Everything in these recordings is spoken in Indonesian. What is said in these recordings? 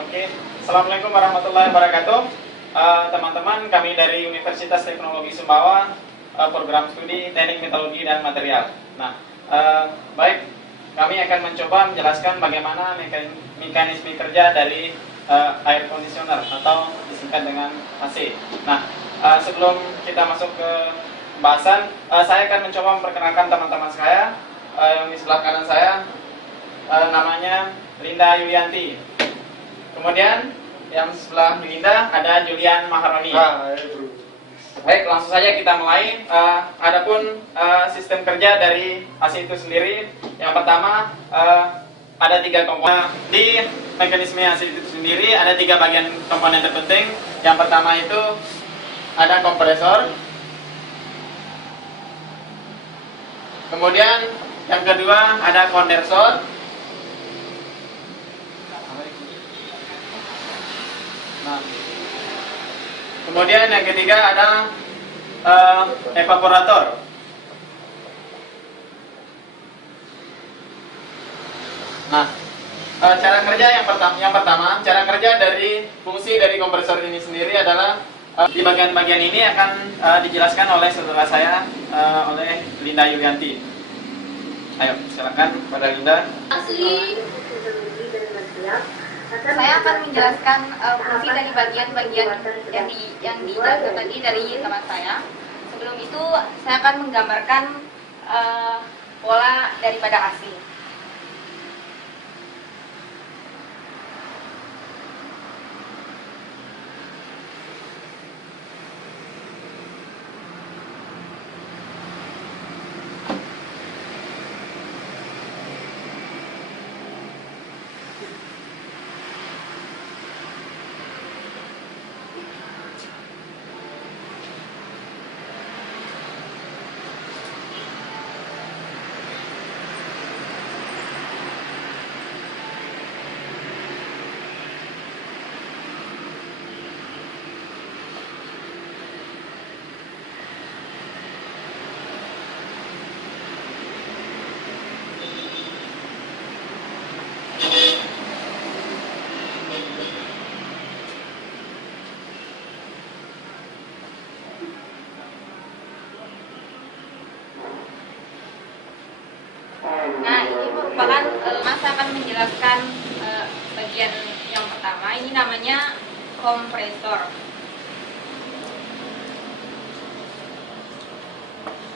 Oke, Assalamualaikum warahmatullahi wabarakatuh. Teman-teman, kami dari Universitas Teknologi Sumbawa, program studi Teknik Metalurgi dan Material. Nah, baik, kami akan mencoba menjelaskan bagaimana mekanisme kerja dari air conditioner atau disingkat dengan AC. Nah, sebelum kita masuk ke pembahasan, saya akan mencoba memperkenalkan teman-teman saya. Yang di sebelah kanan saya namanya Linda Yulianti. Kemudian yang sebelah Linda ada Julian Maharoni. Baik, langsung saja kita mulai. Adapun sistem kerja dari AC itu sendiri, yang pertama ada 3 komponen. Di mekanisme AC itu sendiri ada 3 bagian komponen terpenting. Yang pertama itu ada kompresor. Kemudian yang kedua ada kondensor. Nah, kemudian yang ketiga ada evaporator. Nah, cara kerja yang pertama, cara kerja dari fungsi dari kompresor ini sendiri adalah di bagian-bagian ini akan dijelaskan oleh saudara saya, oleh Linda Yulianti. Ayo, silakan pada Linda. Saya akan menjelaskan fungsi dari bagian-bagian yang dijelaskan tadi dari teman saya. Sebelum itu, saya akan menggambarkan pola daripada AC. Nah, ini merupakan saya akan menjelaskan bagian yang pertama. Ini namanya kompresor.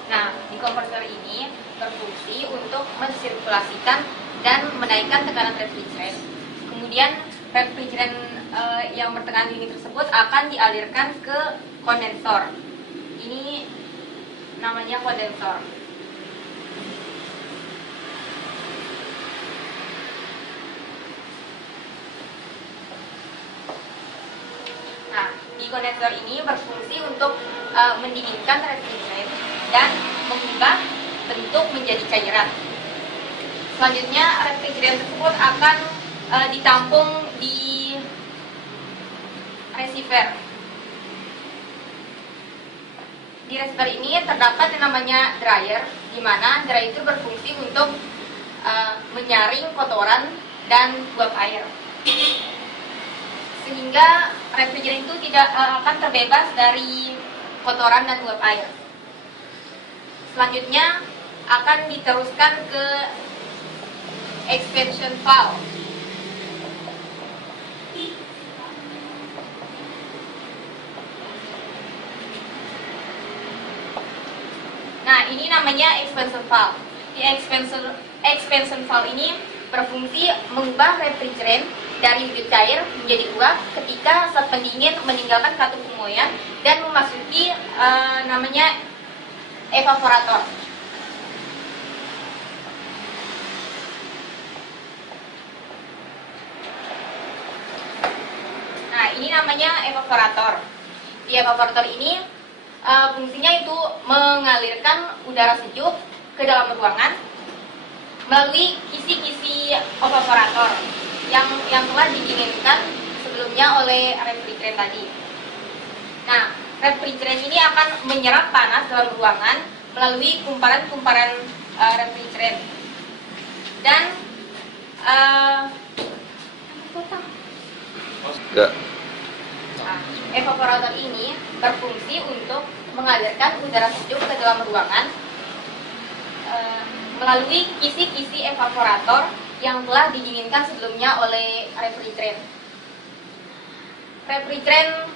Nah, di kompresor ini berfungsi untuk mensirkulasikan dan menaikkan tekanan refrigeran. Kemudian refrigeran yang bertekanan tinggi tersebut akan dialirkan ke kondensor. Ini namanya kondensor. Nah, di kondensor ini berfungsi untuk mendinginkan refrigeran dan mengubah bentuk menjadi cairan. Selanjutnya, refrigeran tersebut akan ditampung di receiver. Di receiver ini terdapat yang namanya dryer, di mana dryer itu berfungsi untuk menyaring kotoran dan uap air, sehingga refrigeran itu tidak akan terbebas dari kotoran dan uap air. Selanjutnya akan diteruskan ke expansion valve. Nah, ini namanya expansion valve. Di expansion valve ini berfungsi mengubah refrigeran dari wujud cair menjadi uap ketika zat pendingin meninggalkan katup pemoyan dan memasuki namanya evaporator. Nah, ini namanya evaporator. Di evaporator ini fungsinya itu mengalirkan udara sejuk ke dalam ruangan melalui kisi-kisi evaporator yang telah didinginkan sebelumnya oleh refrigeran tadi. Nah, refrigeran ini akan menyerap panas dalam ruangan melalui kumparan-kumparan refrigeran dan Enggak. Nah, evaporator ini berfungsi untuk mengalirkan udara sejuk ke dalam ruangan melalui kisi-kisi evaporator yang telah didinginkan sebelumnya oleh refrigerant. Refrigerant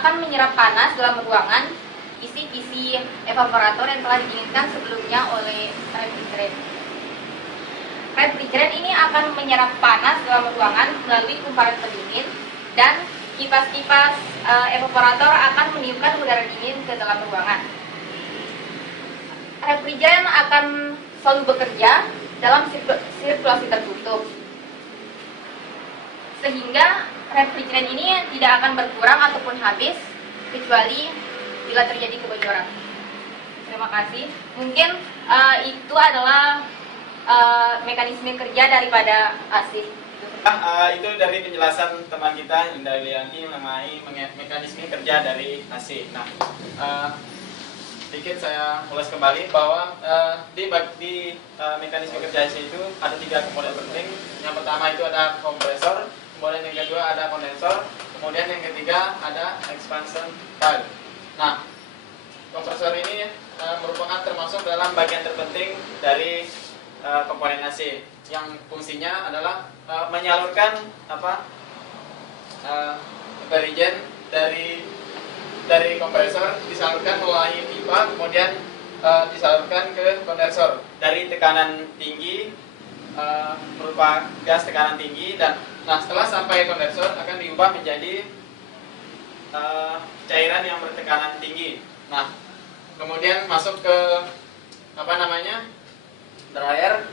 akan menyerap panas dalam ruangan kisi-kisi evaporator yang telah didinginkan sebelumnya oleh refrigerant. Refrigerant ini akan menyerap panas dalam ruangan melalui kumparan pendingin, dan kipas-kipas evaporator akan meniupkan udara dingin ke dalam ruangan. Refrigerant akan selalu bekerja dalam sirkulasi tertutup, sehingga refrigerant ini tidak akan berkurang ataupun habis kecuali bila terjadi kebocoran. Terima kasih. Mungkin itu adalah mekanisme kerja daripada AC. Itu dari penjelasan teman kita Indah Yulianti mengenai mekanisme kerja dari AC. Nah, sedikit saya ulas kembali bahwa di mekanisme kerja AC itu ada 3 komponen penting. Yang pertama itu ada kompresor, kemudian yang kedua ada kondensor, kemudian yang ketiga ada expansion valve. Nah, kompresor ini merupakan termasuk dalam bagian terpenting dari komponen AC, yang fungsinya adalah menyalurkan refrigerant dari kompresor disalurkan melalui pipa, kemudian disalurkan ke kondensor dari tekanan tinggi berupa gas tekanan tinggi, dan setelah sampai kondensor akan diubah menjadi cairan yang bertekanan tinggi. Nah, kemudian masuk ke dryer.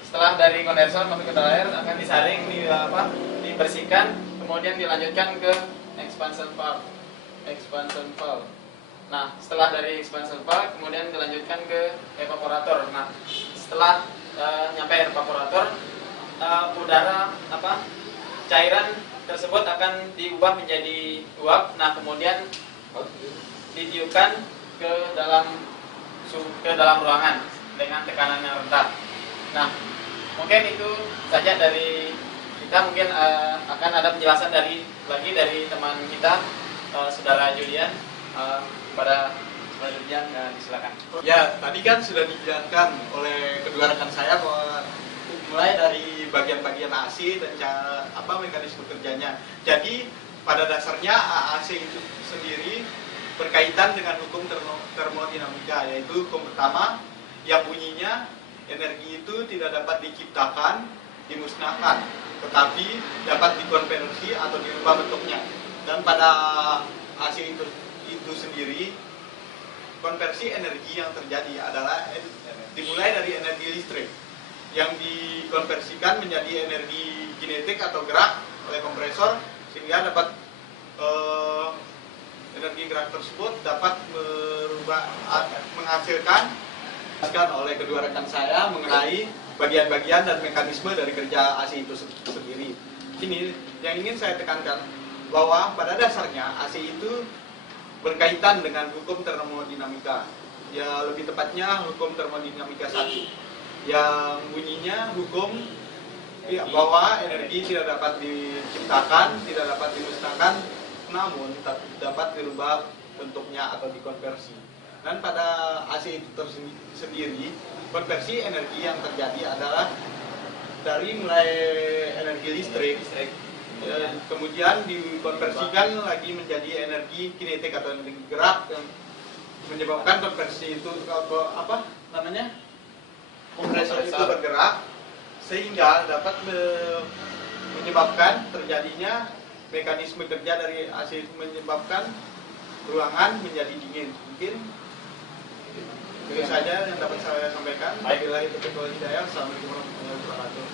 Setelah dari kondensor masuk ke dryer akan disaring, dibersihkan, kemudian dilanjutkan ke expansion valve. Nah, setelah dari expansion valve kemudian dilanjutkan ke evaporator. Nah, setelah nyampe evaporator, cairan tersebut akan diubah menjadi uap. Nah, kemudian ditiupkan ke dalam ruangan dengan tekanan yang rendah. Nah, mungkin itu saja dari kita. Mungkin akan ada penjelasan dari teman kita, saudara Julian. Pada saudara Julian, silakan. Ya, tadi kan sudah dijelaskan oleh kedua rekan saya bahwa mulai dari bagian-bagian AC dan mekanisme kerjanya. Jadi pada dasarnya AC itu sendiri berkaitan dengan hukum termodinamika, yaitu hukum pertama yang bunyinya energi itu tidak dapat diciptakan, dimusnahkan, tetapi dapat dikonversi atau dirubah bentuknya. Dan pada AC itu sendiri, konversi energi yang terjadi adalah dimulai dari energi listrik yang dikonversikan menjadi energi kinetik atau gerak oleh kompresor, sehingga dapat energi gerak tersebut dapat menghasilkan oleh kedua rekan saya mengenai bagian-bagian dan mekanisme dari kerja AC itu sendiri. Ini yang ingin saya tekankan, bahwa pada dasarnya AC itu berkaitan dengan hukum termodinamika. Ya, lebih tepatnya hukum termodinamika 1, yang bunyinya hukum bahwa energi tidak dapat diciptakan, tidak dapat dimusnahkan, namun dapat dirubah bentuknya atau dikonversi. Dan pada AC itu sendiri, konversi energi yang terjadi adalah dari mulai energi listrik, kemudian dikonversikan lagi menjadi energi kinetik atau energi gerak, yang menyebabkan konversi itu kompresor itu bergerak, sehingga dapat menyebabkan terjadinya mekanisme kerja dari AC, menyebabkan ruangan menjadi dingin. Mungkin itu saja yang dapat saya sampaikan. Bila itu ketua hidayah. Assalamualaikum warahmatullahi wabarakatuh.